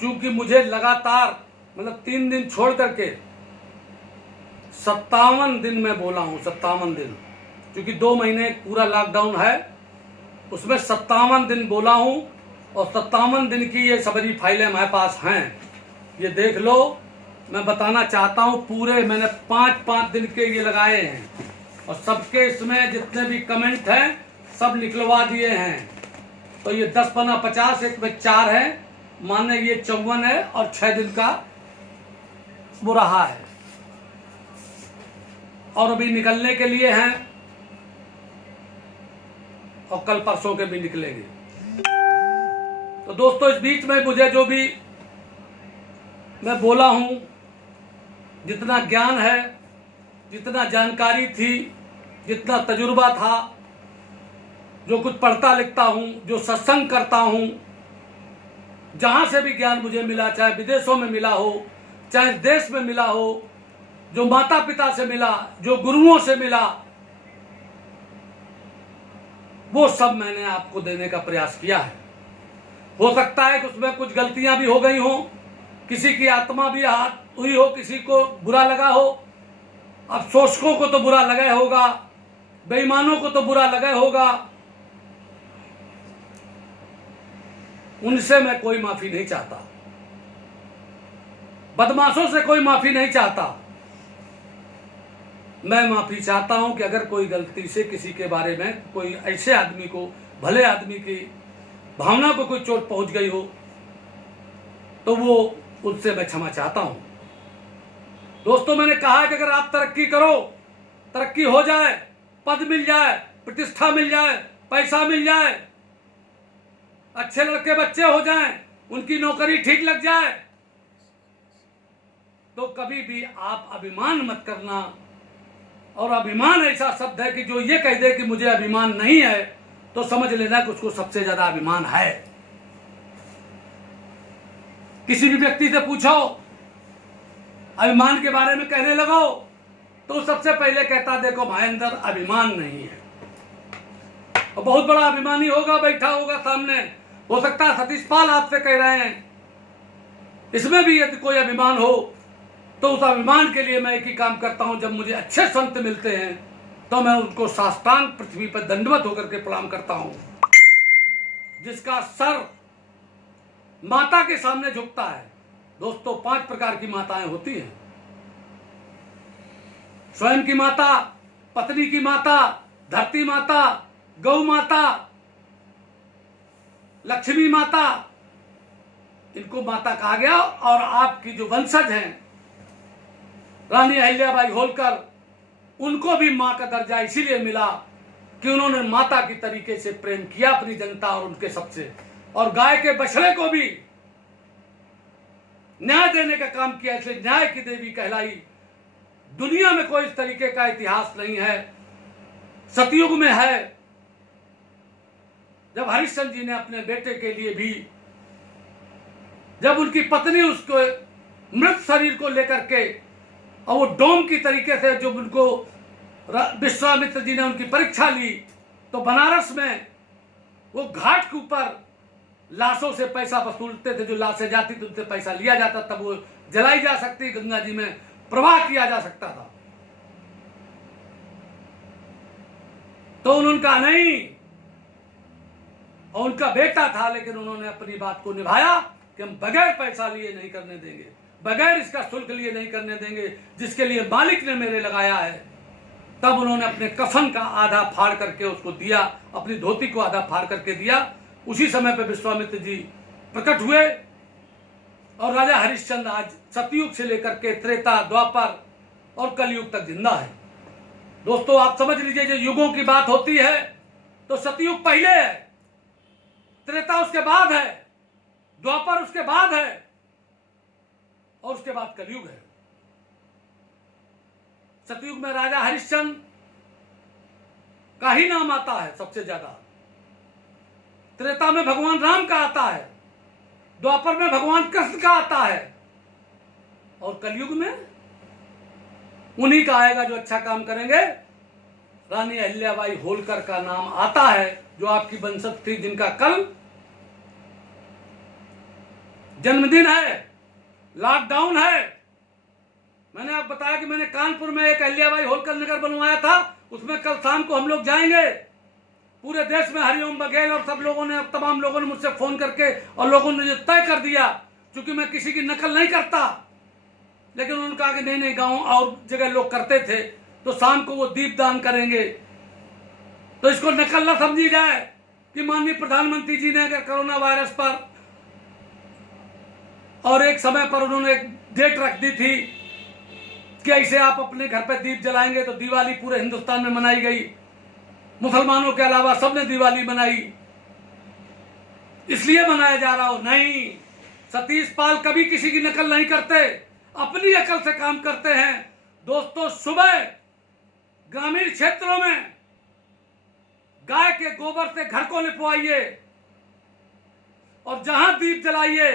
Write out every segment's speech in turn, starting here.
क्योंकि मुझे लगातार मतलब 3 दिन छोड़ करके 57 दिन मैं बोला हूँ, 57 दिन, क्योंकि 2 महीने पूरा लॉकडाउन है, उसमें 57 दिन बोला हूँ। और 57 दिन की ये सबरी फाइलें हमारे पास हैं, ये देख लो। मैं बताना चाहता हूँ, पूरे मैंने 5-5 दिन के ये लगाए हैं और सबके इसमें जितने भी कमेंट हैं सब निकलवा दिए हैं। तो ये 10, 15, 50, एक में 4 है, माने ये 54 है और 6 दिन का वो रहा है और अभी निकलने के लिए हैं और कल परसों के भी निकलेंगे। तो दोस्तों, इस बीच में मुझे जो भी मैं बोला हूं, जितना ज्ञान है, जितना जानकारी थी, जितना तजुर्बा था, जो कुछ पढ़ता लिखता हूं, जो सत्संग करता हूं, जहां से भी ज्ञान मुझे मिला, चाहे विदेशों में मिला हो, चाहे देश में मिला हो, जो माता पिता से मिला, जो गुरुओं से मिला, वो सब मैंने आपको देने का प्रयास किया है। हो सकता है कि उसमें कुछ गलतियां भी हो गई हो, किसी की आत्मा भी आहत हुई हो, किसी को बुरा लगा हो। अब शोषकों को तो बुरा लगा होगा, बेईमानों को तो बुरा लगा होगा, उनसे मैं कोई माफी नहीं चाहता, बदमाशों से कोई माफी नहीं चाहता। मैं माफी चाहता हूं कि अगर कोई गलती से किसी के बारे में, कोई ऐसे आदमी को, भले आदमी की भावना को कोई चोट पहुंच गई हो, तो वो उनसे मैं क्षमा चाहता हूं। दोस्तों, मैंने कहा कि अगर आप तरक्की करो, तरक्की हो जाए, पद मिल जाए, प्रतिष्ठा मिल जाए, पैसा मिल जाए, अच्छे लड़के बच्चे हो जाएं, उनकी नौकरी ठीक लग जाए, तो कभी भी आप अभिमान मत करना। और अभिमान ऐसा शब्द है कि जो ये कह दे कि मुझे अभिमान नहीं है, तो समझ लेना कि उसको सबसे ज्यादा अभिमान है। किसी भी व्यक्ति से पूछो, अभिमान के बारे में कहने लगो, तो सबसे पहले कहता, देखो भाई, अंदर अभिमान नहीं है। और बहुत बड़ा अभिमानी होगा, बैठा होगा सामने, हो सकता है सतीश पाल आपसे कह रहे हैं, इसमें भी यदि कोई अभिमान हो, तो उस अभिमान के लिए मैं एक ही काम करता हूं, जब मुझे अच्छे संत मिलते हैं तो मैं उनको साष्टांग पृथ्वी पर दंडवत होकर के प्रणाम करता हूं। जिसका सर माता के सामने झुकता है। दोस्तों, 5 प्रकार की माताएं होती हैं। स्वयं की माता, पत्नी की माता, धरती माता, गौ माता, लक्ष्मी माता, इनको माता कहा गया। और आपकी जो वंशज हैं, रानी अहिल्याबाई होलकर, उनको भी मां का दर्जा इसीलिए मिला कि उन्होंने माता की तरीके से प्रेम किया अपनी जनता और उनके सबसे। और गाय के बछड़े को भी न्याय देने का काम किया, इसलिए न्याय की देवी कहलाई। दुनिया में कोई इस तरीके का इतिहास नहीं है, सतयुग में है, जब हरिश्चंद्र जी ने अपने बेटे के लिए भी, जब उनकी पत्नी उसको मृत शरीर को लेकर के, और वो डोम की तरीके से जब उनको विश्वामित्र जी ने उनकी परीक्षा ली, तो बनारस में वो घाट के ऊपर लाशों से पैसा वसूलते थे। जो लाशें जाती थी उनसे पैसा लिया जाता, तब वो जलाई जा सकती, गंगा जी में प्रवाह किया जा सकता था। तो उन्होंने कहा नहीं, और उनका बेटा था, लेकिन उन्होंने अपनी बात को निभाया कि हम बगैर पैसा लिए नहीं करने देंगे, बगैर इसका शुल्क लिए नहीं करने देंगे, जिसके लिए मालिक ने मेरे लगाया है। तब उन्होंने अपने कफन का आधा फाड़ करके उसको दिया, अपनी धोती को आधा फाड़ करके दिया। उसी समय पे विश्वामित्र जी प्रकट हुए और राजा हरिश्चंद्र आज सतयुग से लेकर के त्रेता, द्वापर और कलयुग तक जिंदा है। दोस्तों, आप समझ लीजिए, जो युगों की बात होती है तो सतयुग पहले है, त्रेता उसके बाद है, द्वापर उसके बाद है, और उसके बाद कलयुग है। सतयुग में राजा हरिश्चंद्र का ही नाम आता है सबसे ज्यादा, त्रेता में भगवान राम का आता है, द्वापर में भगवान कृष्ण का आता है, और कलयुग में उन्हीं का आएगा जो अच्छा काम करेंगे। रानी अहिल्याबाई होलकर का नाम आता है, जो आपकी वंशज थी, जिनका कल जन्मदिन है, लॉकडाउन है। मैंने आप बताया कि मैंने कानपुर में एक अहिल्याबाई होलकर नगर बनवाया था, उसमें कल शाम को हम लोग जाएंगे। पूरे देश में हरिओम बघेल और सब लोगों ने, तमाम लोगों ने मुझसे फोन करके और लोगों ने जो तय कर दिया, क्योंकि मैं किसी की नकल नहीं करता, लेकिन उन्होंने कहा कि नहीं नहीं, गांव और जगह लोग करते थे, तो शाम को वो दीप दान करेंगे। तो इसको नकल न समझी जाए कि माननीय प्रधानमंत्री जी ने अगर कोरोना वायरस पर और एक समय पर उन्होंने एक डेट रख दी थी कि ऐसे आप अपने घर पे दीप जलाएंगे, तो दिवाली पूरे हिंदुस्तान में मनाई गई, मुसलमानों के अलावा सबने दिवाली मनाई, इसलिए मनाया जा रहा हो। नहीं, सतीश पाल कभी किसी की नकल नहीं करते, अपनी अकल से काम करते हैं। दोस्तों, सुबह ग्रामीण क्षेत्रों में गाय के गोबर से घर को लिपवाइए और जहां दीप जलाइए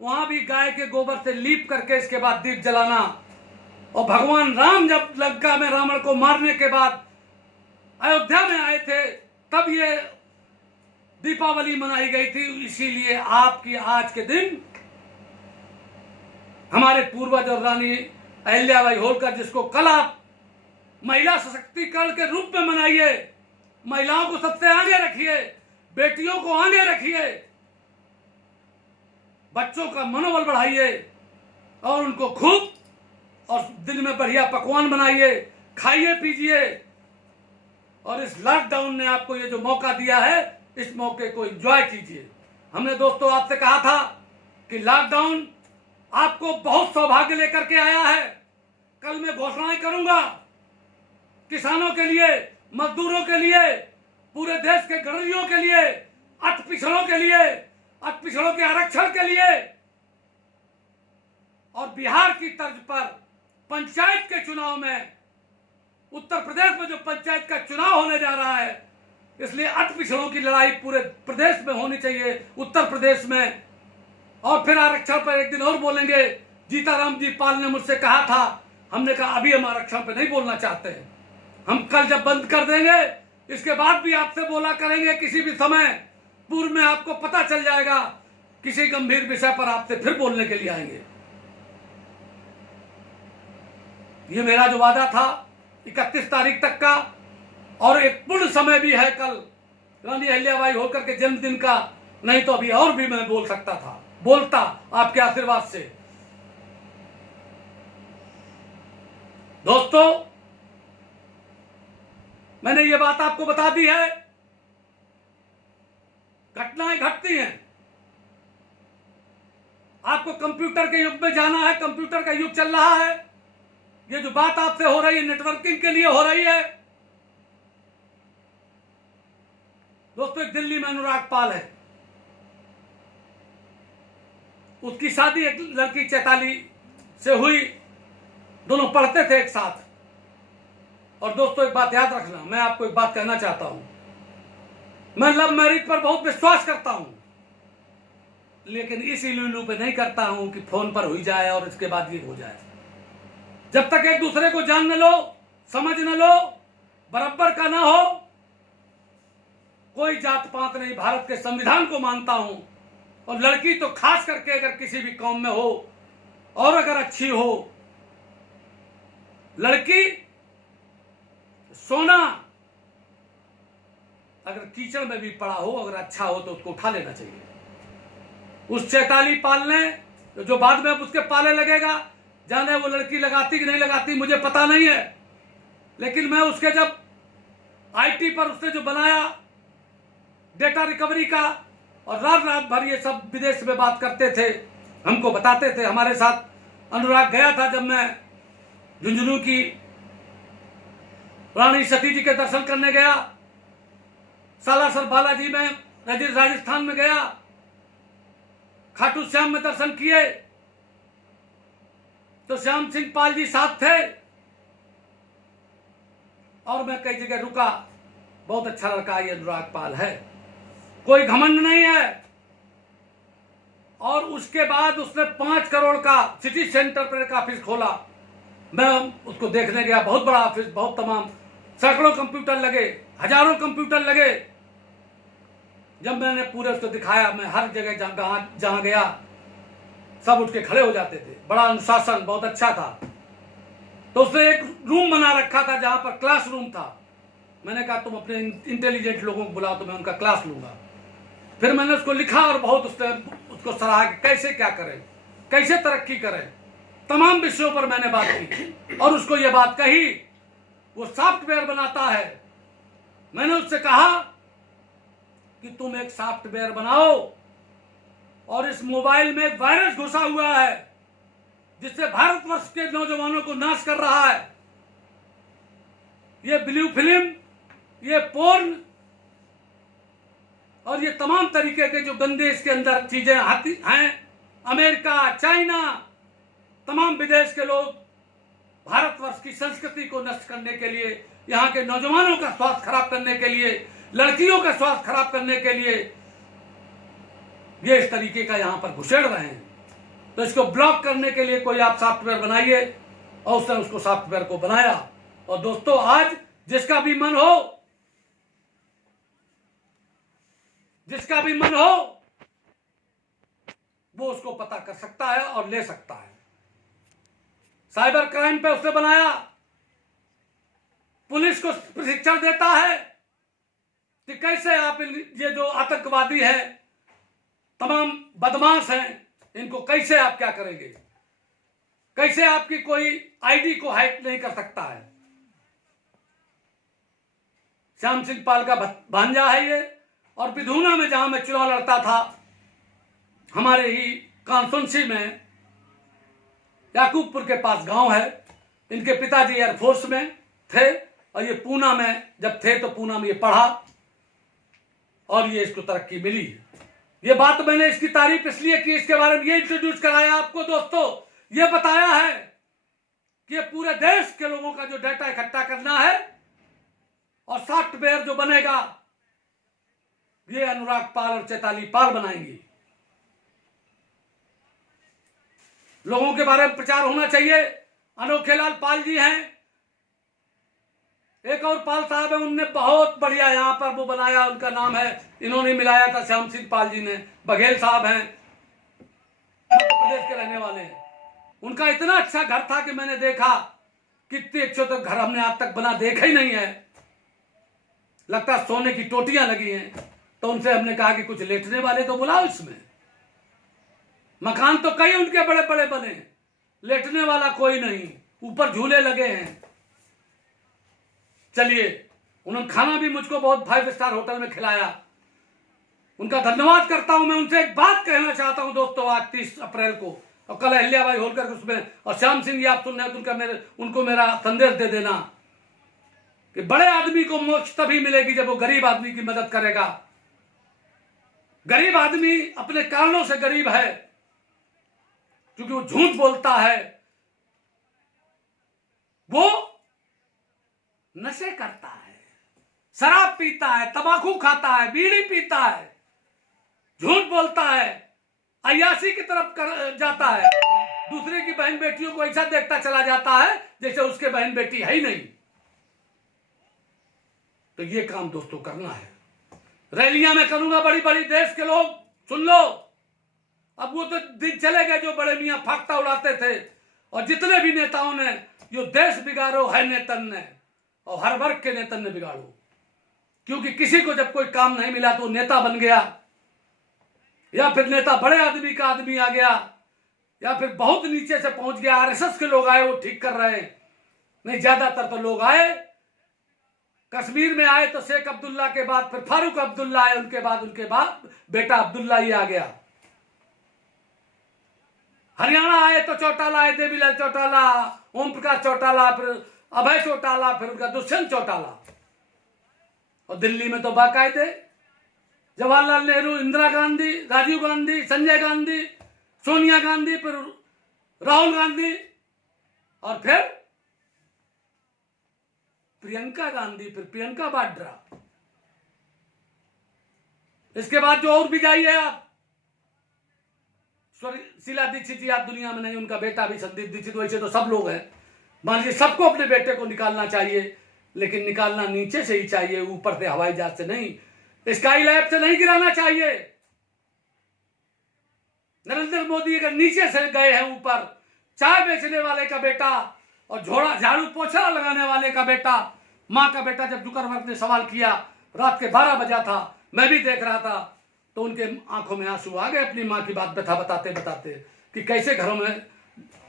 वहां भी गाय के गोबर से लीप करके इसके बाद दीप जलाना। और भगवान राम जब लंका में रावण को मारने के बाद अयोध्या में आए थे, तब ये दीपावली मनाई गई थी। इसीलिए आपकी आज के दिन हमारे पूर्वज और रानी अहिल्याबाई होलकर, जिसको कल आप महिला सशक्तिकरण के रूप में मनाइए, महिलाओं को सबसे आगे रखिए, बेटियों को आगे रखिए, बच्चों का मनोबल बढ़ाइए और उनको खूब और दिन में बढ़िया पकवान बनाइए, खाइए पीजिए। और इस लॉकडाउन ने आपको ये जो मौका दिया है, इस मौके को एंजॉय कीजिए। हमने दोस्तों आपसे कहा था कि लॉकडाउन आपको बहुत सौभाग्य लेकर के आया है। कल मैं घोषणाएं करूंगा किसानों के लिए, मजदूरों के लिए, पूरे देश के गरीबों के लिए, अति पिछड़ों के लिए, अति पिछड़ों के आरक्षण के लिए। और बिहार की तर्ज पर पंचायत के चुनाव में, उत्तर प्रदेश में जो पंचायत का चुनाव होने जा रहा है, इसलिए अति पिछड़ों की लड़ाई पूरे प्रदेश में होनी चाहिए, उत्तर प्रदेश में। और फिर आरक्षण पर एक दिन और बोलेंगे। जीताराम जी पाल ने मुझसे कहा था, हमने कहा अभी हम आरक्षण पर नहीं बोलना चाहते हैं, हम कल जब बंद कर देंगे इसके बाद भी आपसे बोला करेंगे, किसी भी समय पूर्व में आपको पता चल जाएगा, किसी गंभीर विषय पर आपसे फिर बोलने के लिए आएंगे। ये मेरा जो वादा था 31 तारीख तक का, और एक पूर्ण समय भी है कल रानी अहिल्याबाई होलकर के जन्मदिन का, नहीं तो अभी और भी मैं बोल सकता था, बोलता आपके आशीर्वाद से। दोस्तों, मैंने ये बात आपको बता दी है, घटनाएं घटती हैं। आपको कंप्यूटर के युग में जाना है, कंप्यूटर का युग चल रहा है। ये जो बात आपसे हो रही है नेटवर्किंग के लिए हो रही है। दोस्तों, एक दिल्ली में अनुराग पाल है, उसकी शादी एक लड़की चैताली से हुई, दोनों पढ़ते थे एक साथ। और दोस्तों, एक बात याद रखना, मैं आपको एक बात कहना चाहता हूं, मैं लव मैरिज पर बहुत विश्वास करता हूं, लेकिन इस इल्लू पे नहीं करता हूं कि फोन पर हो जाए और इसके बाद ये हो जाए। जब तक एक दूसरे को जान न लो, समझ न लो, बराबर का ना हो, कोई जात पात नहीं, भारत के संविधान को मानता हूं। और लड़की तो खास करके अगर किसी भी कौम में हो और अगर अच्छी हो, लड़की सोना अगर कीचड़ में भी पड़ा हो, अगर अच्छा हो तो उसको उठा लेना चाहिए। उस चैताली पाल ने जो बाद में अब उसके पाले लगेगा, जाने वो लड़की लगाती कि नहीं लगाती मुझे पता नहीं है, लेकिन मैं उसके जब आईटी पर उसने जो बनाया डेटा रिकवरी का, और रात रात भर ये सब विदेश में बात करते थे, हमको बताते थे। हमारे साथ अनुराग गया था जब मैं झुंझुनू की रानी सती जी के दर्शन करने गया, सालासर बालाजी में राजस्थान में गया, खाटू श्याम में दर्शन किए, तो श्याम सिंह पाल जी साथ थे, और मैं कई जगह रुका। बहुत अच्छा लड़का ये अनुराग पाल है, कोई घमंड नहीं है। और उसके बाद उसने 5 करोड़ का सिटी सेंटर पर एक ऑफिस खोला। मैं उसको देखने गया, बहुत बड़ा ऑफिस, बहुत तमाम, सैकड़ों कंप्यूटर लगे, हजारों कंप्यूटर लगे। जब मैंने पूरे उसको दिखाया, मैं हर जगह जहां गया सब उठ के खड़े हो जाते थे। बड़ा अनुशासन बहुत अच्छा था। तो उसने एक रूम बना रखा था जहां पर क्लास रूम था। मैंने कहा तुम अपने इंटेलिजेंट लोगों को बुलाओ तो मैं उनका क्लास लूंगा। फिर मैंने उसको लिखा और बहुत उसको सराहा कि कैसे क्या करें, कैसे तरक्की करें। तमाम विषयों पर मैंने बात की और उसको ये बात कही। वो सॉफ्टवेयर बनाता है। मैंने उससे कहा कि तुम एक सॉफ्टवेयर बनाओ और इस मोबाइल में एक वायरस घुसा हुआ है जिससे भारतवर्ष के नौजवानों को नाश कर रहा है। ये ब्लू फिल्म, ये पोर्न और ये तमाम तरीके के जो गंदे इसके अंदर चीजें आती हैं, अमेरिका, चाइना, तमाम विदेश के लोग भारतवर्ष की संस्कृति को नष्ट करने के लिए, यहाँ के नौजवानों का स्वास्थ्य खराब करने के लिए, लड़कियों का स्वास्थ्य खराब करने के लिए ये इस तरीके का यहाँ पर घुसेड़ रहे हैं। तो इसको ब्लॉक करने के लिए कोई आप सॉफ्टवेयर बनाइए। और उसने उसको सॉफ्टवेयर को बनाया। और दोस्तों आज जिसका भी मन हो वो उसको पता कर सकता है और ले सकता है। साइबर क्राइम पे उसने बनाया, पुलिस को प्रशिक्षण देता है कि कैसे आप ये जो आतंकवादी है, तमाम बदमाश हैं, इनको कैसे आप क्या करेंगे, कैसे आपकी कोई आईडी को हैक नहीं कर सकता है। श्याम सिंह पाल का भांजा है ये। और विधूना में जहां मैं चुनाव लड़ता था, हमारे ही कॉन्स्टिट्यूंसी में याकूबपुर के पास गांव है। इनके पिताजी एयरफोर्स में थे और ये पूना में जब थे तो पूना में ये पढ़ा और ये इसको तरक्की मिली। ये बात मैंने इसकी तारीफ इसलिए की, इसके बारे में ये इंट्रोड्यूस कराया आपको दोस्तों, ये बताया है कि ये पूरे देश के लोगों का जो डाटा इकट्ठा करना है और सॉफ्टवेयर जो बनेगा ये अनुराग पाल और चैताली पाल बनाएंगी। लोगों के बारे में प्रचार होना चाहिए। अनोखेलाल पाल जी हैं, एक और पाल साहब है, उनने बहुत बढ़िया यहाँ पर वो बनाया, उनका नाम है, इन्होंने मिलाया था श्याम सिंह पाल जी ने। बघेल साहब हैं, मध्य प्रदेश के रहने वाले हैं। उनका इतना अच्छा घर था कि मैंने देखा कितने अच्छे तो घर हमने आज तक बना देखा ही नहीं है। लगता सोने की टोटियां लगी हैं। तो उनसे हमने कहा कि कुछ लेटने वाले तो बुलाओ इसमें। मकान तो कई उनके बड़े बड़े बने, लेटने वाला कोई नहीं, ऊपर झूले लगे हैं। चलिए, उन्होंने खाना भी मुझको बहुत 5 स्टार होटल में खिलाया, उनका धन्यवाद करता हूं। मैं उनसे एक बात कहना चाहता हूं दोस्तों, आज 30 अप्रैल को और कल अहिल्याबाई होलकर उसमें, और श्याम सिंह जी आप सुन रहे हैं तो उनको मेरा संदेश दे देना कि बड़े आदमी को मोक्ष तभी मिलेगी जब वो गरीब आदमी की मदद करेगा। गरीब आदमी अपने कारणों से गरीब है क्योंकि वो झूठ बोलता है, वो नशे करता है, शराब पीता है, तंबाकू खाता है, बीड़ी पीता है, झूठ बोलता है, अय्याशी की तरफ जाता है, दूसरे की बहन बेटियों को ऐसा देखता चला जाता है जैसे उसके बहन बेटी है ही नहीं। तो ये काम दोस्तों करना है। रैलियां मैं करूंगा, बड़ी बड़ी देश के लोग सुन लो। अब वो तो दिन चले गए जो बड़े मियां फाख्ता उड़ाते थे, और जितने भी नेताओं ने यो देश बिगाड़ो है नेतन ने, और हर वर्ग के नेतन ने बिगाड़ो। क्योंकि किसी को जब कोई काम नहीं मिला तो नेता बन गया, या फिर नेता बड़े आदमी का आदमी आ गया, या फिर बहुत नीचे से पहुंच गया, आरएसएस के लोग आए वो ठीक कर रहे हैं। नहीं, ज्यादातर तो लोग आए, कश्मीर में आए तो शेख अब्दुल्ला के बाद फिर फारूक अब्दुल्ला आए, उनके बाद बेटा अब्दुल्ला ही आ गया। हरियाणा आए तो चौटाला आए, देवीलाल चौटाला, ओम प्रकाश चौटाला, फिर अभय चौटाला, फिर उनका दुष्यंत चौटाला। और दिल्ली में तो बाकायदे जवाहरलाल नेहरू, इंदिरा गांधी, राजीव गांधी, संजय गांधी, सोनिया गांधी, फिर राहुल गांधी, और फिर प्रियंका गांधी, फिर प्रियंका वाड्रा। इसके बाद जो और भी जाइए आप, शीला दीक्षित जी आज दुनिया में नहीं, उनका बेटा भी संदीप दीक्षित, वैसे तो सब लोग हैं। मान लीजिए सबको अपने बेटे को निकालना चाहिए, लेकिन निकालना नीचे से ही चाहिए, ऊपर से हवाई जहाज से नहीं, स्काई लैब से नहीं गिराना चाहिए। नरेंद्र मोदी अगर नीचे से गए हैं ऊपर, चाय बेचने वाले का बेटा और झोड़ा झाड़ू पोछा लगाने वाले का बेटा, माँ का बेटा, जब जुकरबर्ग ने सवाल किया, रात के 12 बजा था, मैं भी देख रहा था, तो उनके आंखों में आंसू आ गए अपनी माँ की बात व्यथा बताते बताते कि कैसे घरों में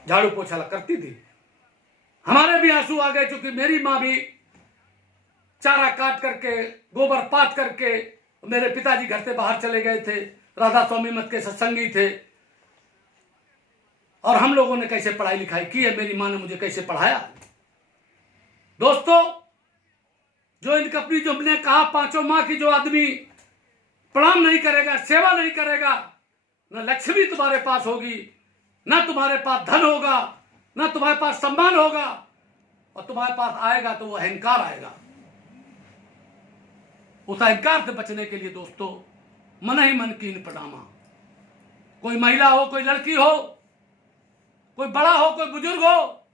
झाड़ू पोछा करती थी। हमारे भी आंसू आ गए, क्योंकि मेरी माँ भी चारा काट करके, गोबर पात करके, मेरे पिताजी घर से बाहर चले गए थे, राधा स्वामी मत के सत्संगी थे, और हम लोगों ने कैसे पढ़ाई लिखाई की है, मेरी माँ ने मुझे कैसे पढ़ाया। दोस्तों, जो इनकी अपनी, जो हमने कहा, पांचों माँ की जो आदमी प्रणाम नहीं करेगा, सेवा नहीं करेगा, न लक्ष्मी तुम्हारे पास होगी, न तुम्हारे पास धन होगा, न तुम्हारे पास सम्मान होगा, और तुम्हारे पास आएगा तो वो अहंकार आएगा। उस अहंकार से बचने के लिए दोस्तों, मन ही मन कीन प्रणामा। कोई महिला हो, कोई लड़की हो, कोई बड़ा हो, कोई बुजुर्ग हो,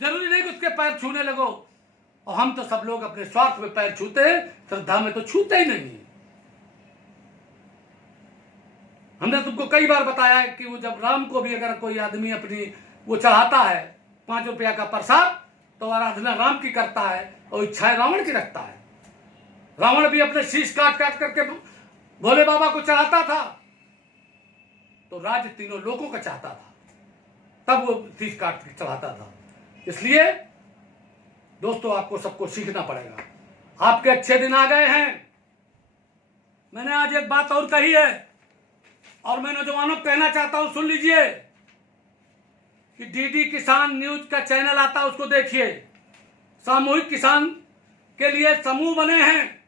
जरूरी नहीं कि उसके पैर छूने लगो। और हम तो सब लोग अपने स्वार्थ में पैर छूते हैं, श्रद्धा में तो छूते ही नहीं। हमने तुमको कई बार बताया है कि वो जब राम को भी अगर कोई आदमी अपनी वो चढ़ाता है 5 रुपया का प्रसाद, तो आराधना राम की करता है और इच्छाएं रावण की रखता है। रावण भी अपने शीश काट काट करके भोले बाबा को चढ़ाता था, तो राज्य तीनों लोगों का चाहता था, तब वो शीश काट के चढ़ाता था। इसलिए दोस्तों, आपको सबको सीखना पड़ेगा। आपके अच्छे दिन आ गए हैं। मैंने आज एक बात और कही है, और मैं नौजवानों को कहना चाहता हूं, सुन लीजिए कि डीडी किसान न्यूज का चैनल आता है, उसको देखिए। सामूहिक किसान के लिए समूह बने हैं।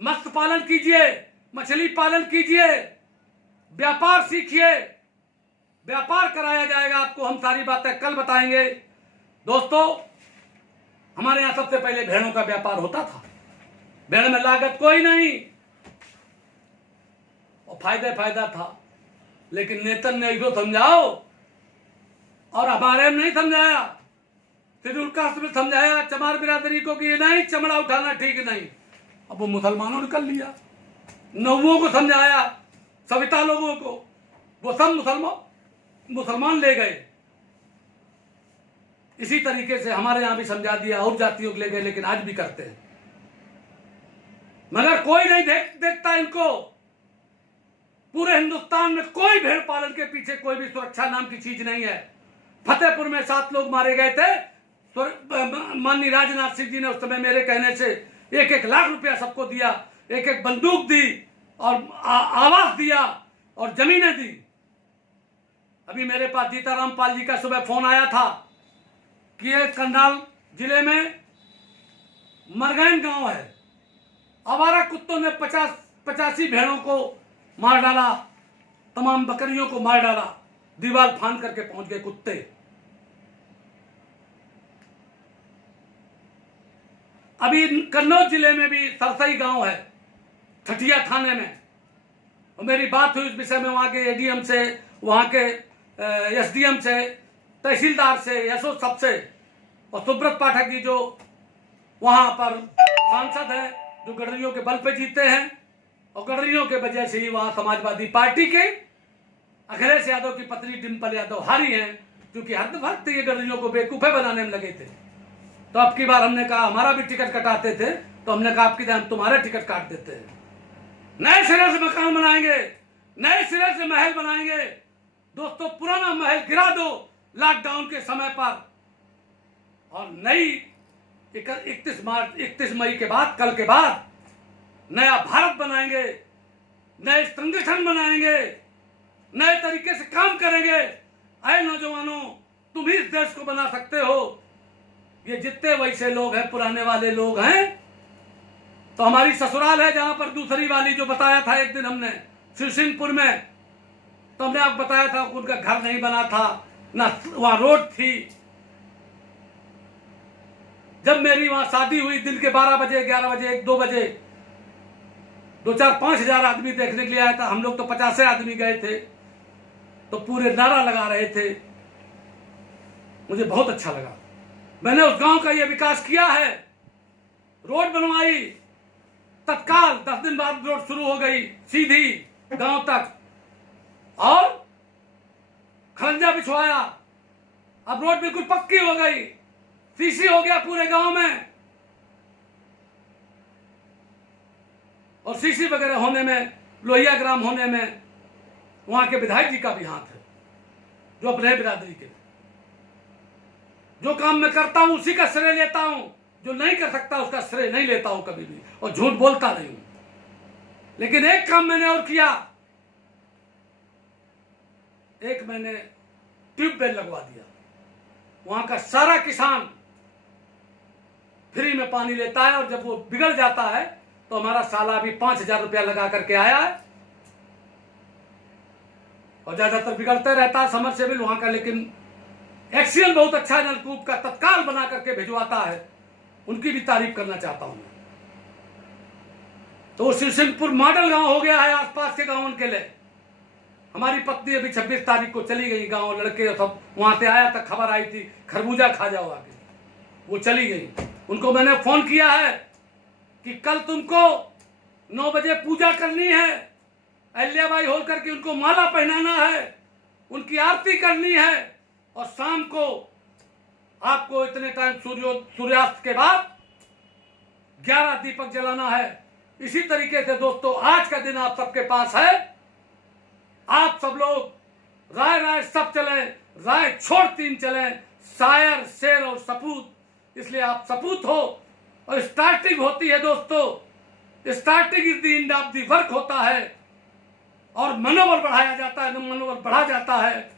मत्स्य पालन कीजिए, मछली पालन कीजिए, व्यापार सीखिए, व्यापार कराया जाएगा आपको। हम सारी बातें कल बताएंगे। दोस्तों, हमारे यहां सबसे पहले भेड़ों का व्यापार होता था। भेड़ में लागत कोई नहीं और फायदा था, लेकिन नेतन ने इसको समझाओ, और हमारे में नहीं समझाया, शेड्यूल कास्ट में समझाया चमार बिरादरी को कि ये नहीं, चमड़ा उठाना ठीक नहीं। अब वो मुसलमानों ने कर लिया, नौवों को समझाया, सविता लोगों को, वो सब मुसलमान ले गए। इसी तरीके से हमारे यहां भी समझा दिया, और जातियों को ले गए, लेकिन आज भी करते हैं, मगर कोई नहीं देखता इनको। पूरे हिंदुस्तान में कोई भेड़ पालन के पीछे कोई भी सुरक्षा नाम की चीज नहीं है। फतेहपुर में 7 लोग मारे गए थे, माननीय राजनाथ सिंह जी ने उस समय मेरे कहने से 1-1 लाख रुपया सबको दिया, 1-1 बंदूक दी, और आवास दिया, और जमीनें दी। अभी मेरे पास जीताराम पाल जी का सुबह फोन आया था कि ये करनाल जिले में मरगैन गांव है, आवारा कुत्तों ने 85 भेड़ों को मार डाला, तमाम बकरियों को मार डाला, दीवार फांद करके पहुंच गए कुत्ते। अभी कन्नौज जिले में भी सरसई गांव है, ठठिया थाने में, और मेरी बात हुई इस विषय में वहां के एडीएम से, वहां के एसडीएम से, तहसीलदार से, एसओ सबसे, और सुब्रत पाठक जी जो वहां पर सांसद है, जो गडरियों के बल पे जीते हैं, और गडरियों के वजह से ही वहां समाजवादी पार्टी के अखिलेश यादव की पत्नी डिम्पल यादव हारी हैं, क्योंकि हर वक्त ये गडरियों को बेवकूफे बनाने में लगे थे। तो अब की बार हमने कहा, हमारा भी टिकट कटाते थे, तो हमने कहा आपकी हम तुम्हारे टिकट काट देते हैं, नए सिरे से मकान बनाएंगे, नए सिरे से महल बनाएंगे। दोस्तों, पुराना महल गिरा दो लॉकडाउन के समय पर, और नई 31 मई के बाद, कल के बाद नया भारत बनाएंगे, नए संगठन बनाएंगे, नए तरीके से काम करेंगे। आए नौजवानों, तुम ही इस देश को बना सकते हो। ये जितने वैसे लोग हैं, पुराने वाले लोग हैं, तो हमारी ससुराल है जहां पर दूसरी वाली जो बताया था एक दिन हमने सिरसिंहपुर में, तो हमने आपको बताया था कि उनका घर नहीं बना था, ना वहां रोड थी। जब मेरी वहां शादी हुई, दिन के 12 बजे, 11 बजे, 1-2 बजे 2-4-5 हजार आदमी देखने के लिए आया था। हम लोग तो 50 आदमी गए थे, तो पूरे नारा लगा रहे थे। मुझे बहुत अच्छा लगा। मैंने उस गांव का ये विकास किया है, रोड बनवाई, तत्काल 10 दिन बाद रोड शुरू हो गई सीधी गांव तक। और खरंजा बिछवाया। अब रोड बिल्कुल पक्की हो गई, सीसी हो गया पूरे गांव में। और सीसी वगैरह होने में, लोहिया ग्राम होने में वहां के विधायक जी का भी हाथ है, जो अपने बिरादरी के। जो काम मैं करता हूं उसी का श्रेय लेता हूं, जो नहीं कर सकता उसका श्रेय नहीं लेता हूं कभी भी, और झूठ बोलता नहीं हूं। लेकिन एक काम मैंने और किया, एक मैंने ट्यूबवेल लगवा दिया। वहां का सारा किसान फ्री में पानी लेता है, और जब वो बिगड़ जाता है तो हमारा साला भी 5,000 रुपया लगा करके आया है, और ज्यादातर बिगड़ते रहता है समरसेबिल वहां का। लेकिन एक्सीएल बहुत अच्छा नलकूप का तत्काल बना करके भिजवाता है, उनकी भी तारीफ करना चाहता हूं मैं। तो शिवसिंहपुर मॉडल गांव हो गया है आसपास के गांवों के लिए। हमारी पत्नी अभी 26 तारीख को चली गई गांव, लड़के सब वहां से आया तक खबर आई थी खरबूजा खा जाओ आगे, वो चली गई। उनको मैंने फोन किया है कि कल तुमको 9 बजे पूजा करनी है, अहिल्याबाई होलकर की उनको माला पहनाना है, उनकी आरती करनी है, और शाम को आपको इतने टाइम सूर्यास्त के बाद 11 दीपक जलाना है। इसी तरीके से दोस्तों आज का दिन आप सबके पास है। आप सब लोग राय राय सब चले, राय छोड़ 3 चले, शायर शेर और सपूत। इसलिए आप सपूत हो, और स्टार्टिंग होती है दोस्तों, starting is the end of the work होता है, और मनोबल बढ़ाया जाता है, मनोबल बढ़ा जाता है।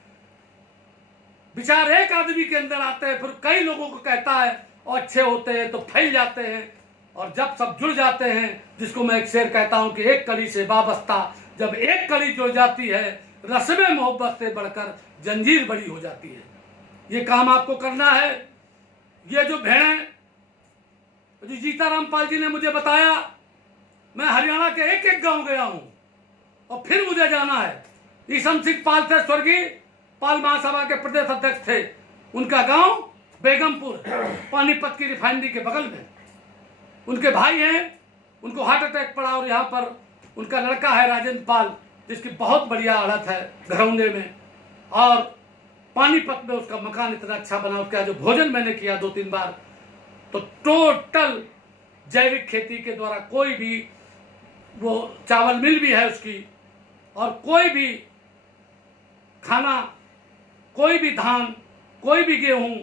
विचार एक आदमी के अंदर आते हैं, फिर कई लोगों को कहता है, और अच्छे होते हैं तो फैल जाते हैं, और जब सब जुड़ जाते हैं, जिसको मैं एक शेर कहता हूं कि एक कली से वाबस्ता, जब एक कली जुड़ जाती है, रस्म मोहब्बत से बढ़कर जंजीर बड़ी हो जाती है। ये काम आपको करना है। ये जो भेड़ें जो जीताराम पाल जी ने मुझे बताया, मैं हरियाणा के एक एक गांव गया हूं, और फिर मुझे जाना है। ईशम सिंह पाल थे, स्वर्गीय पाल महासभा के प्रदेश अध्यक्ष थे, उनका गांव बेगमपुर पानीपत की रिफाइनरी के बगल में। उनके भाई हैं, उनको हार्ट अटैक पड़ा, और यहाँ पर उनका लड़का है राजेंद्र पाल, जिसकी बहुत बढ़िया हालत है घरौंदे में, और पानीपत में उसका मकान इतना अच्छा बना। उसका जो भोजन मैंने किया 2-3 बार, तो टोटल जैविक खेती के द्वारा, कोई भी वो चावल मिल भी है उसकी, और कोई भी खाना, कोई भी धान, कोई भी गेहूं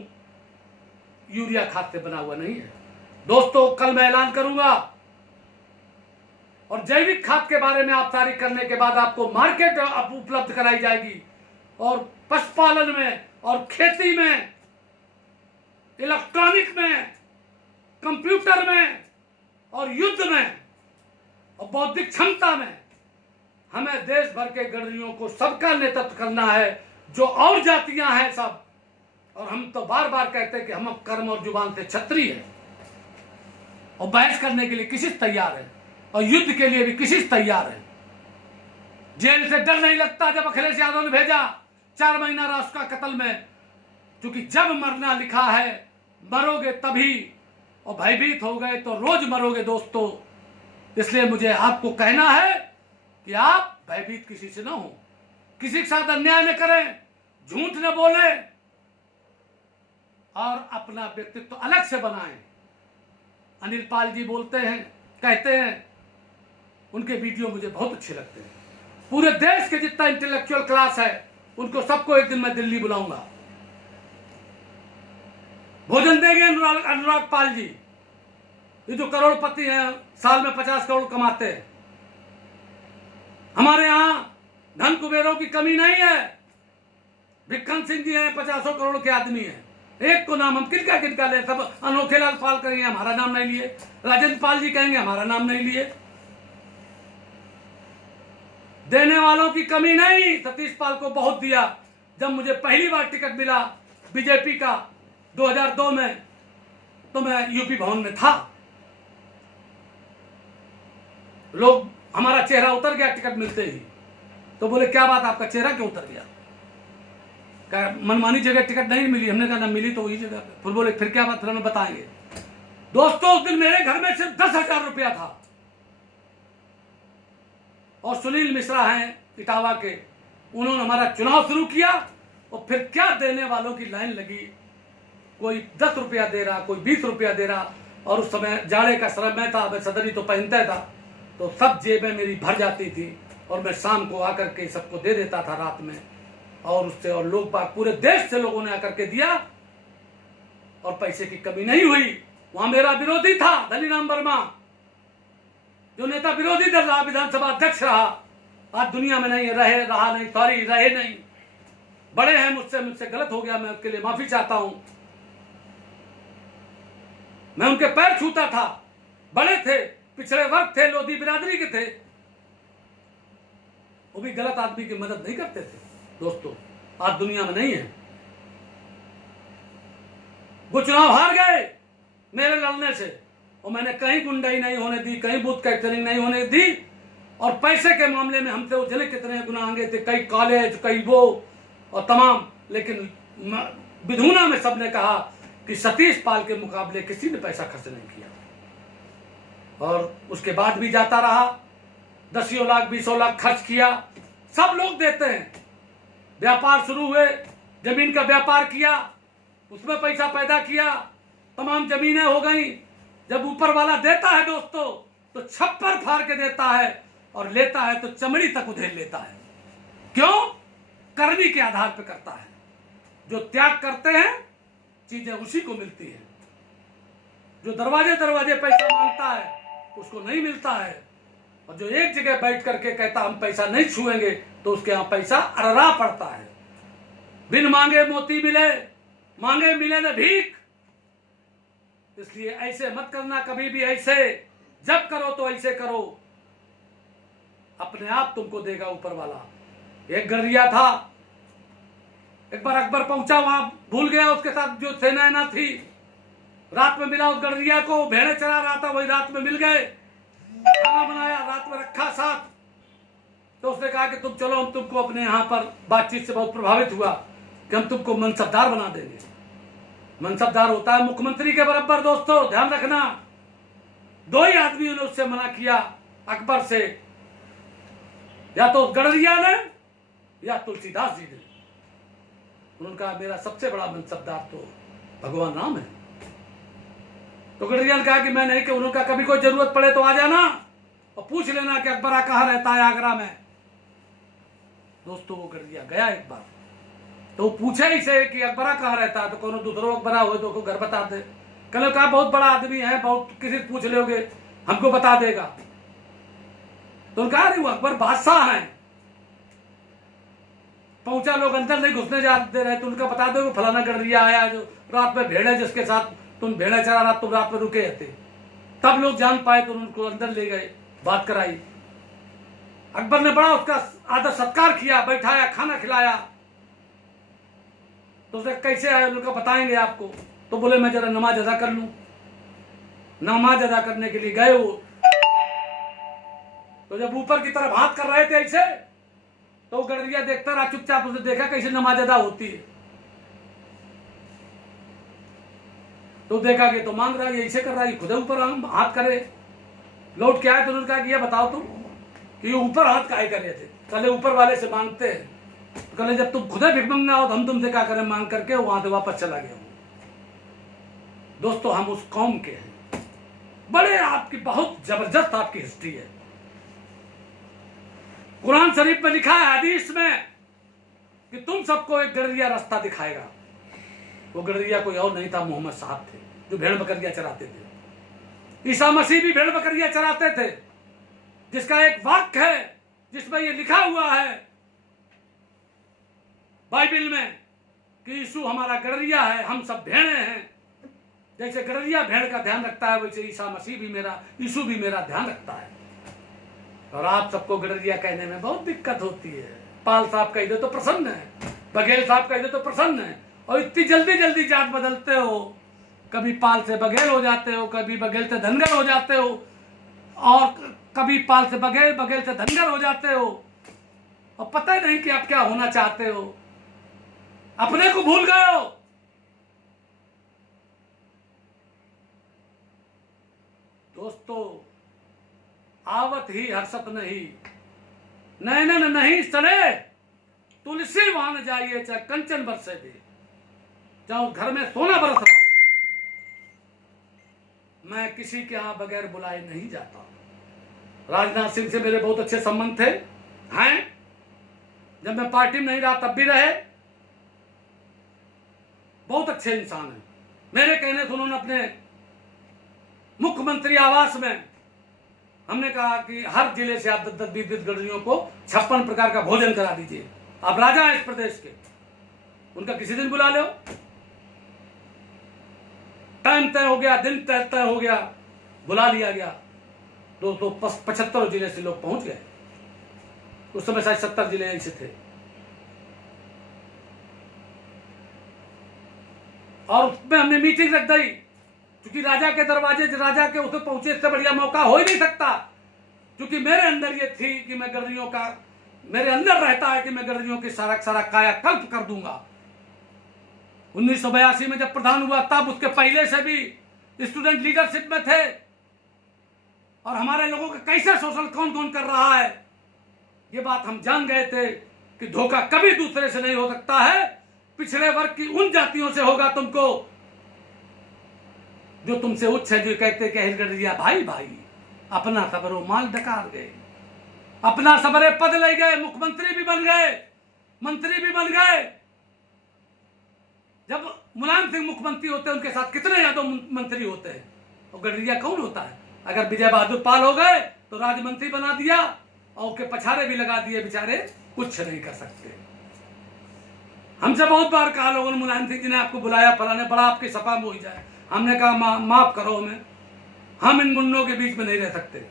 यूरिया खाद से बना हुआ नहीं है। दोस्तों कल मैं ऐलान करूंगा, और जैविक खाद के बारे में आप तारीख करने के बाद आपको मार्केट उपलब्ध कराई जाएगी, और पशुपालन में और खेती में, इलेक्ट्रॉनिक में, कंप्यूटर में, और युद्ध में, और बौद्धिक क्षमता में हमें देश भर के गणरियों को सबका नेतृत्व करना है, जो और जातियां हैं सब। और हम तो बार बार कहते हैं कि हम कर्म और जुबान से क्षत्रिय हैं, और बहस करने के लिए किसी से तैयार है, और युद्ध के लिए भी किसी से तैयार है। जेल से डर नहीं लगता। जब अखिलेश यादव ने भेजा 4 महीना राष्ट्र का कत्ल में, क्योंकि जब मरना लिखा है मरोगे तभी, और भयभीत हो गए तो रोज मरोगे दोस्तों। इसलिए मुझे आपको कहना है कि आप भयभीत किसी से ना हो, किसी के साथ अन्याय न करें, झूठ न बोले, और अपना व्यक्तित्व अलग से बनाएं। अनिल पाल जी बोलते हैं, कहते हैं, उनके वीडियो मुझे बहुत अच्छे लगते हैं। पूरे देश के जितना इंटेलेक्चुअल क्लास है, उनको सबको एक दिन मैं दिल्ली बुलाऊंगा, भोजन देंगे। अनुराग पाल जी, ये जो करोड़पति हैं, साल में 50 करोड़ कमाते हैं। हमारे यहां धन कुबेरों की कमी नहीं है। भिक्खन सिंह जी हैं, 50 करोड़ के आदमी हैं। एक को नाम हम किनका ले, सब अनोखे लाल पाल कहेंगे, हमारा नाम नहीं लिए। राजेंद्र पाल जी कहेंगे, हमारा नाम नहीं लिए। देने वालों की कमी नहीं। सतीश पाल को बहुत दिया। जब मुझे पहली बार टिकट मिला बीजेपी का 2002 में, तो मैं यूपी भवन में था। लोग, हमारा चेहरा उतर गया टिकट मिलते ही, तो बोले क्या बात, आपका चेहरा क्यों उतर गया? मनमानी जगह टिकट नहीं मिली। हमने कहा ना मिली तो वही जगह पे। फिर बोले फिर क्या बात, फिर हमें बताएंगे। दोस्तों उस दिन मेरे घर में सिर्फ 10,000 रुपया था, और सुनील मिश्रा हैं इटावा के, उन्होंने हमारा चुनाव शुरू किया और फिर क्या देने वालों की लाइन लगी। कोई 10 रुपया दे रहा, कोई 20 रुपया दे रहा, और उस समय जाड़े का समय था, मैं सदरी तो पहनता था, तो सब जेबें मेरी भर जाती थी और मैं शाम को आकर के सबको दे देता था रात में। और उससे और लोग बाग पूरे देश से लोगों ने आकर के दिया और पैसे की कमी नहीं हुई। वहां मेरा विरोधी था धनीराम वर्मा, जो नेता विरोधी दल रहा, विधानसभा अध्यक्ष रहा, आज दुनिया में नहीं रहा नहीं, सॉरी रहे नहीं, बड़े हैं मुझसे गलत हो गया, मैं उसके लिए माफी चाहता हूं। मैं उनके पैर छूता था, बड़े थे, पिछड़े वर्ग थे, लोधी बिरादरी के थे, वो भी गलत आदमी की मदद नहीं करते थे दोस्तों, आज दुनिया में नहीं है। वो चुनाव हार गए मेरे लड़ने से, और मैंने कहीं गुंडाई नहीं होने दी, कहीं बूथ कैप्चरिंग नहीं होने दी, और पैसे के मामले में हमसे वो जने कितने गुना आगे थे, कई कॉलेज, कई वो और तमाम, लेकिन विधुना में सबने कहा कि सतीश पाल के मुकाबले किसी ने पैसा खर्च नहीं किया। और उसके बाद भी जाता रहा, 10 लाख 20 लाख खर्च किया, सब लोग देते हैं। व्यापार शुरू हुए, जमीन का व्यापार किया, उसमें पैसा पैदा किया, तमाम जमीनें हो गई। जब ऊपर वाला देता है दोस्तों तो छप्पर फाड़ के देता है, और लेता है तो चमड़ी तक उधेड़ लेता है। क्यों? करनी के आधार पर करता है। जो त्याग करते हैं चीजें उसी को मिलती है। जो दरवाजे दरवाजे पैसा मांगता है उसको नहीं मिलता है, और जो एक जगह बैठ करके कहता हम पैसा नहीं छुएंगे तो उसके यहां पैसा अररा पड़ता है। बिन मांगे मोती मिले, मांगे मिले न भीख। इसलिए ऐसे मत करना कभी भी। ऐसे जब करो तो ऐसे करो, अपने आप तुमको देगा ऊपर वाला। एक गड़रिया था, एक बार अकबर पहुंचा, वहां भूल गया उसके साथ जो सेना थी, रात में मिला उस गड़रिया को, भेड़े चरा रहा था, वही रात में मिल गए, खाना बनाया, रात में रखा साथ। तो उसने कहा कि तुम चलो, हम तुमको अपने यहां पर बातचीत से बहुत प्रभावित हुआ कि हम तुमको मनसबदार बना देंगे। मनसबदार होता है मुख्यमंत्री के बराबर दोस्तों, ध्यान रखना। 2 ही आदमियों ने उससे मना किया अकबर से, या तो गड़रिया ने या तुलसीदास जी ने। उन्होंने कहा मेरा सबसे बड़ा मनसबदार तो भगवान राम है। तो गड़रिया ने कहा कि मैं नहीं, कि उन्होंने कहा कभी कोई जरूरत पड़े तो आ जाना और पूछ लेना कि अकबरा कहाँ रहता है, आगरा में। दोस्तों वो गड़रिया गया एक बार, तो पूछे ही से कि अकबरा कहाँ रहता है, तो कोनो दूसरो अकबरा हो तो घर बता दे। कल कहा बहुत बड़ा आदमी है, बहुत किसी से पूछ लोगे हमको बता देगा। तो कहा अरे वो अकबर बादशाह है। पहुंचा, लोग अंदर नहीं घुसने जाते रहे, तो उनका बता दो फलाना गड़रिया आया जो रात में भेड़े जिसके साथ तुम भेड़े चरा रहा, तुम रात में रुके थे। तब लोग जान पाए तो उनको अंदर ले गए, बात कराई। अकबर ने बड़ा उसका आदर सत्कार किया, बैठाया, खाना खिलाया। तो उसने कैसे आया, उनका बताएंगे आपको। तो बोले मैं जरा नमाज अदा कर लूं। नमाज अदा करने के लिए गए वो, तो जब ऊपर की तरफ हाथ कर रहे थे ऐसे, तो गड़रिया देखता रहा चुपचाप। उसने देखा कैसे नमाज अदा होती है, तो देखा कि तो मांग रहा है, ऐसे कर रहा है, खुद ऊपर हाथ करे। लौट के आए तो उन्होंने कहा कि ये बताओ तुम कि ऊपर हाथ काहे कर रहे थे। कल ऊपर वाले से मांगते हैं, तो कल जब तुम खुद भिख मंगना हो तो हम तुमसे क्या करें, मांग करके वहां से वापस चला गया। दोस्तों हम उस कौम के हैं, बड़े आपकी बहुत जबरदस्त आपकी हिस्ट्री है। कुरान शरीफ में लिखा है, हदीस में, कि तुम सबको एक गड़रिया रास्ता दिखाएगा। वो गड़रिया कोई और नहीं था, मोहम्मद साहब थे जो भेड़ बकरियां चराते थे। ईसा मसीह भी भेड़ बकरियां चराते थे, जिसका एक वाक्य है जिसमें ये लिखा हुआ है बाइबल में कि यीशु हमारा गड़रिया है, हम सब भेड़े हैं। जैसे गड़रिया भेड़ का ध्यान रखता है, वैसे ईसा मसीह भी मेरा, यीशु भी मेरा ध्यान रखता है। और आप सबको गड़रिया कहने में बहुत दिक्कत होती है। पाल साहब कह दे तो प्रसन्न है, बघेल साहब कह दे तो प्रसन्न है, और इतनी जल्दी जल्दी जात बदलते हो। कभी पाल से बघेल हो जाते हो, कभी बघेल से धनगर हो जाते हो, और कभी पाल से बघेल, बघेल से धनगर हो जाते हो, और पता ही नहीं कि आप क्या होना चाहते हो। अपने को भूल गए हो। दोस्तों आवत ही हर्षत नहीं, नैनन नहीं सड़े, तुलसी वहां न जाइए चाहे कंचन बरसे भी, चाहे घर में सोना बरस रहा हो, मैं किसी के यहां बगैर बुलाए नहीं जाता। राजनाथ सिंह से मेरे बहुत अच्छे संबंध थे, हैं, जब मैं पार्टी में नहीं रहा तब भी रहे। बहुत अच्छे इंसान हैं। मेरे कहने से उन्होंने अपने मुख्यमंत्री आवास में, हमने कहा कि हर जिले से आप 10-10, 20-20 गडरियों को 56 प्रकार का भोजन करा दीजिए। आप राजा हैं इस प्रदेश के, उनका किसी दिन बुला लो। टाइम तय हो गया, दिन तय हो गया, बुला लिया गया। 275 जिले से लोग पहुंच गए। उस समय शायद 70 जिले ऐसे थे। और उसमें हमने मीटिंग रख दी, क्योंकि राजा के दरवाजे, राजा के उसे पहुंचे, इससे बढ़िया मौका हो ही नहीं सकता। क्योंकि मेरे अंदर ये थी कि मैं गडरियों का, मेरे अंदर रहता है कि मैं गडरियों की सारा कायाकल्प कर दूंगा। 1982 में जब प्रधान हुआ तब उसके पहले से भी स्टूडेंट लीडरशिप में थे, और हमारे लोगों का कैसे शोषण कौन कौन कर रहा है ये बात हम जान गए थे कि धोखा कभी दूसरे से नहीं हो सकता है, पिछड़े वर्ग की उन जातियों से होगा तुमको जो तुमसे उच्च है, जो कहते कि गडरिया भाई भाई अपना सबरो माल डकार गए, अपना सबरे पद ले गए, मुख्यमंत्री भी बन गए, मंत्री भी बन गए। जब मुलायम सिंह मुख्यमंत्री होते हैं उनके साथ कितने यादव मंत्री होते हैं, और गडरिया कौन होता है? अगर विजय बहादुर पाल हो गए तो राज्य मंत्री बना दिया, और उनके पछाड़े भी लगा दिए, बेचारे कुछ नहीं कर सकते। हमसे बहुत बार कहा लोगों ने, मुलायम सिंह जी ने आपको बुलाया, फलाने बड़ा आपकी सपा में हो जाए। हमने कहा माफ करो हमें, हम इन मुन्नों के बीच में नहीं रह सकते।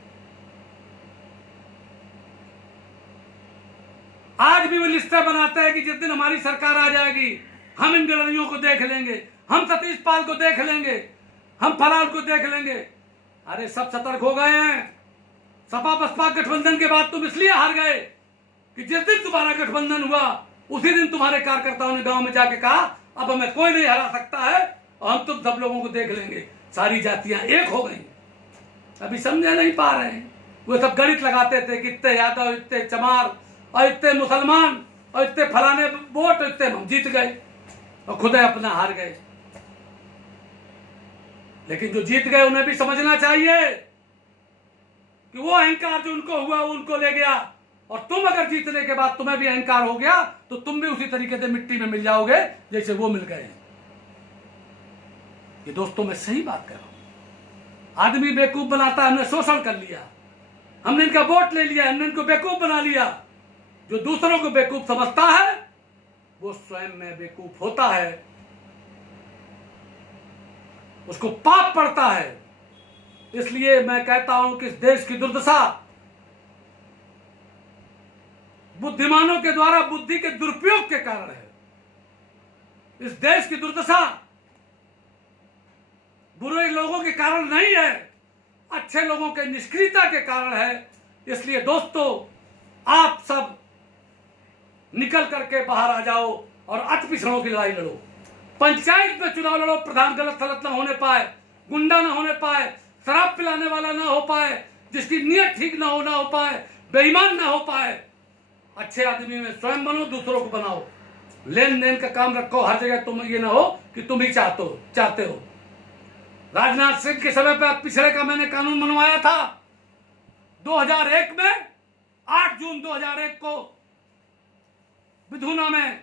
आज भी वो लिस्टें बनाते हैं कि जिस दिन हमारी सरकार आ जाएगी हम इन गडरियों को देख लेंगे, हम सतीश पाल को देख लेंगे, हम फलान को देख लेंगे। अरे सब सतर्क हो गए हैं। सपा बसपा गठबंधन के बाद तुम इसलिए हार गए कि जिस दिन तुम्हारा गठबंधन हुआ उसी दिन तुम्हारे कार्यकर्ताओं ने गांव में जाके कहा अब हमें कोई नहीं हरा सकता है, और हम तुम सब लोगों को देख लेंगे। सारी जातियां एक हो गई। अभी समझे नहीं पा रहे हैं। वो सब गणित लगाते थे कि इतने यादव, इतने चमार, और इतने मुसलमान, और इतने फलाने वोट, इतने हम जीत गए, और खुद अपना हार गए। लेकिन जो जीत गए उन्हें भी समझना चाहिए कि वो अहंकार जो उनको हुआ वो उनको ले गया, और तुम अगर जीतने के बाद तुम्हें भी अहंकार हो गया तो तुम भी उसी तरीके से मिट्टी में मिल जाओगे जैसे वो मिल गए। ये दोस्तों मैं सही बात कर रहा हूं। आदमी बेवकूफ बनाता है, हमने शोषण कर लिया, हमने इनका वोट ले लिया, हमने इनको बेवकूफ बना लिया। जो दूसरों को बेवकूफ समझता है वो स्वयं में बेवकूफ होता है, उसको पाप पड़ता है। इसलिए मैं कहता हूं कि इस देश की दुर्दशा बुद्धिमानों के द्वारा बुद्धि के दुरुपयोग के कारण है। इस देश की दुर्दशा बुरे लोगों के कारण नहीं है, अच्छे लोगों के निष्क्रियता के कारण है। इसलिए दोस्तों आप सब निकल करके बाहर आ जाओ और अति पिछड़ों की लड़ाई लड़ो। पंचायत में चुनाव लड़ो, प्रधान गलत सलत ना होने पाए, गुंडा ना होने पाए, शराब पिलाने वाला ना हो पाए, जिसकी नीयत ठीक ना हो पाए, बेईमान ना हो पाए। अच्छे आदमी में स्वयं बनो, दूसरों को बनाओ। लेन देन का काम रखो, हर जगह तुम ये ना हो कि तुम ही चाहते हो। राजनाथ सिंह के समय पर पिछड़े का मैंने कानून बनवाया था 2001 में। 8 जून 2001 को विधुना में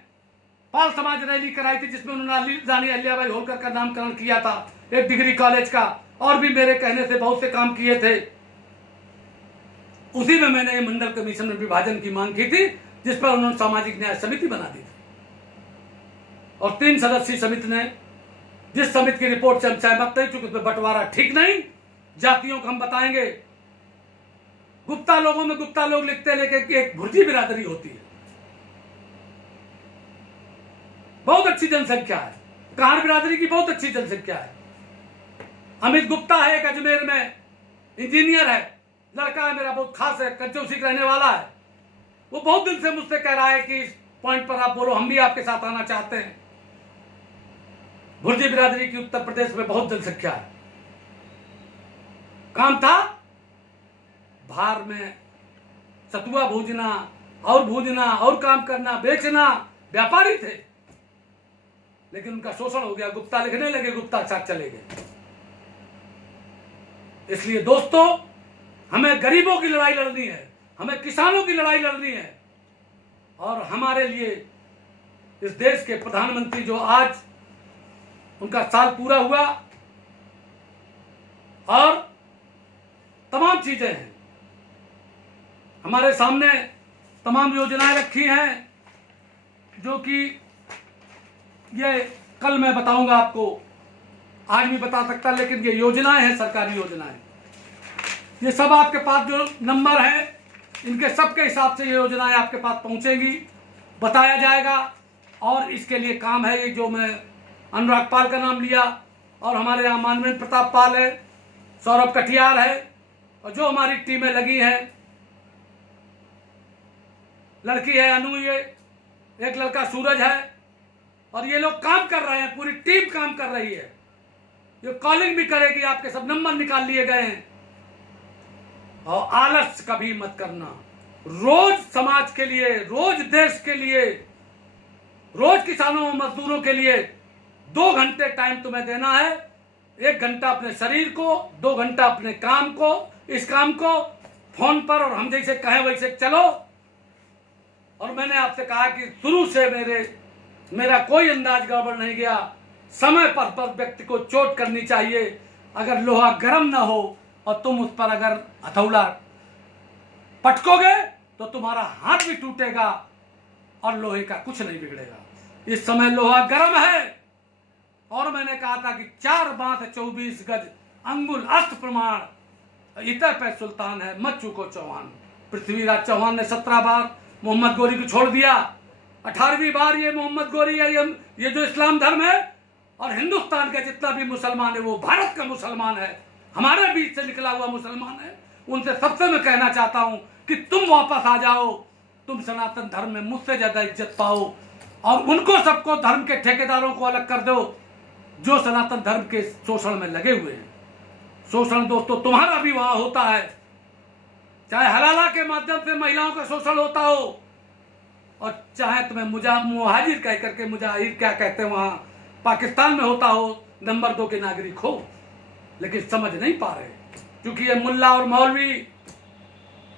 पाल समाज रैली कराई थी, जिसमें उन्होंने रानी अहिल्याबाई होलकर का नामकरण किया था, एक डिग्री कॉलेज का, और भी मेरे कहने से बहुत से काम किए थे। उसी में मैंने ये मंडल कमीशन में विभाजन की मांग की थी, जिस पर उन्होंने सामाजिक न्याय समिति बना दी थी, और 3 सदस्यीय समिति ने, जिस समिति की रिपोर्ट से हम सहमत नहीं, चूंकि उसमें बंटवारा ठीक नहीं, जातियों को हम बताएंगे। गुप्ता लोगों में गुप्ता लोग लिखते हैं, लेकिन एक भुर्जी बिरादरी होती है, बहुत अच्छी जनसंख्या है, कहार बिरादरी की बहुत अच्छी जनसंख्या है। अमित गुप्ता है, एक अजमेर में इंजीनियर है, लड़का है मेरा, बहुत खास है, कंचौसी का रहने वाला है। वो बहुत दिन से मुझसे कह रहा है कि इस पॉइंट पर आप बोलो, हम भी आपके साथ आना चाहते हैं। भुर्जी बिरादरी की उत्तर प्रदेश में बहुत जनसंख्या है। काम था बाहर में सतुआ भूजना, और भूजना और काम करना, बेचना, व्यापारी थे, लेकिन उनका शोषण हो गया। गुप्ता लिखने लगे, गुप्ता साथ चले गए। इसलिए दोस्तों, हमें गरीबों की लड़ाई लड़नी है, हमें किसानों की लड़ाई लड़नी है। और हमारे लिए इस देश के प्रधानमंत्री जो आज उनका साल पूरा हुआ और तमाम चीजें हैं हमारे सामने, तमाम योजनाएं रखी हैं जो कि ये कल मैं बताऊंगा आपको, आज भी बता सकता, लेकिन ये योजनाएं हैं, सरकारी योजनाएं। ये सब आपके पास जो नंबर है, इनके सब के हिसाब से ये योजनाएं आपके पास पहुंचेंगी, बताया जाएगा। और इसके लिए काम है, ये जो मैं अनुराग पाल का नाम लिया, और हमारे यहाँ मानवेंद्र प्रताप पाल है, सौरभ कटियार है, और जो हमारी टीमें लगी हैं, लड़की है अनु, ये एक लड़का सूरज है, और ये लोग काम कर रहे हैं, पूरी टीम काम कर रही है। ये कॉलिंग भी करेगी, आपके सब नंबर निकाल लिए गए हैं। और आलस कभी मत करना, रोज समाज के लिए, रोज देश के लिए, रोज किसानों मजदूरों के लिए 2 घंटे टाइम तुम्हें देना है। 1 घंटा अपने शरीर को, 2 घंटा अपने काम को, इस काम को फोन पर, और हम जैसे कहें वैसे चलो। और मैंने आपसे कहा कि शुरू से मेरा कोई अंदाज गड़बड़ नहीं गया। समय पर व्यक्ति को चोट करनी चाहिए। अगर लोहा गर्म ना हो और तुम उस पर अगर हथौड़ा पटकोगे तो तुम्हारा हाथ भी टूटेगा और लोहे का कुछ नहीं बिगड़ेगा। इस समय लोहा गर्म है। और मैंने कहा था कि 4 बात 24 गज अंगुल अस्त प्रमाण, इतर पे सुल्तान है, मत चूको चौहान। पृथ्वीराज चौहान ने 17 बार मोहम्मद गोरी को छोड़ दिया, 18वीं बार ये मोहम्मद गोरी है, ये जो इस्लाम धर्म है, और हिंदुस्तान का जितना भी मुसलमान है वो भारत का मुसलमान है, हमारे बीच से निकला हुआ मुसलमान है। उनसे सबसे मैं कहना चाहता हूं कि तुम वापस आ जाओ, तुम सनातन धर्म में मुझसे ज्यादा इज्जत पाओ, और उनको सबको, धर्म के ठेकेदारों को अलग कर दो जो सनातन धर्म के शोषण में लगे हुए हैं। शोषण दोस्तों तुम्हारा भी वहां होता है, चाहे हलाला के माध्यम से महिलाओं का शोषण होता हो, और चाहे तुम्हें मुहाजिर कह करके, मुजाहिर क्या कहते हैं वहां पाकिस्तान में होता हो, नंबर 2 के नागरिक हो। लेकिन समझ नहीं पा रहे, क्योंकि ये मुल्ला और मौलवी,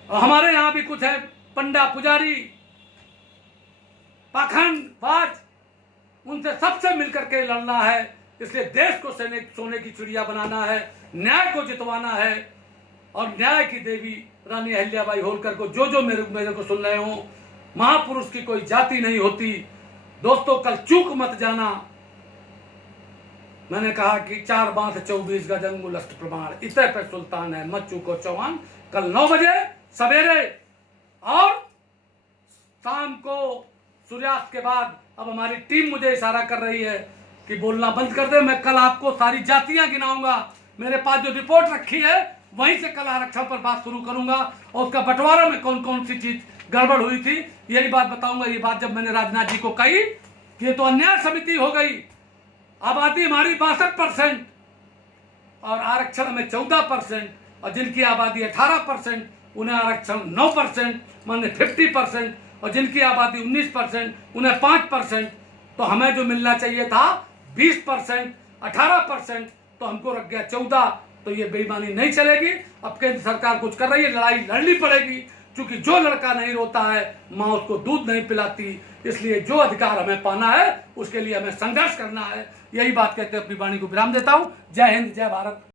और हमारे यहां भी कुछ है पंडा पुजारी, पाखंड बाज, उनसे सबसे मिलकर के लड़ना है। इसलिए देश को सोने की चिड़िया बनाना है, न्याय को जितवाना है, और न्याय की देवी रानी अहिल्याबाई होलकर को, जो मेरे को सुन रहे हो, महापुरुष की कोई जाति नहीं होती। दोस्तों, कल चूक मत जाना। मैंने कहा कि 4 बात 24 गज अंगुल अष्ट प्रमाण, इतर पे सुल्तान है, मत चूको चौहान। कल 9 बजे सवेरे और शाम को सूर्यास्त के बाद। अब हमारी टीम मुझे इशारा कर रही है कि बोलना बंद कर दे। मैं कल आपको सारी जातियां गिनाऊंगा, मेरे पास जो रिपोर्ट रखी है वहीं से कल आरक्षण पर बात शुरू करूंगा, और उसका बंटवारा में कौन कौन सी चीज गड़बड़ हुई थी यही बात बताऊंगा। ये बात जब मैंने राजनाथ जी को कही कि ये तो अन्याय समिति हो गई, आबादी हमारी 62% और आरक्षण में 14%, और जिनकी आबादी 18% उन्हें आरक्षण 9%, माने 50%, और जिनकी आबादी 19% उन्हें 5%। तो हमें जो मिलना चाहिए था 20%, 18%, तो हमको रख गया 14। तो ये बेईमानी नहीं चलेगी। अब केंद्र सरकार कुछ कर रही है, लड़ाई लड़नी पड़ेगी, क्योंकि जो लड़का नहीं रोता है माँ उसको दूध नहीं पिलाती। इसलिए जो अधिकार हमें पाना है उसके लिए हमें संघर्ष करना है। यही बात कहते अपनी वाणी को विराम देता हूँ। जय हिंद, जय भारत।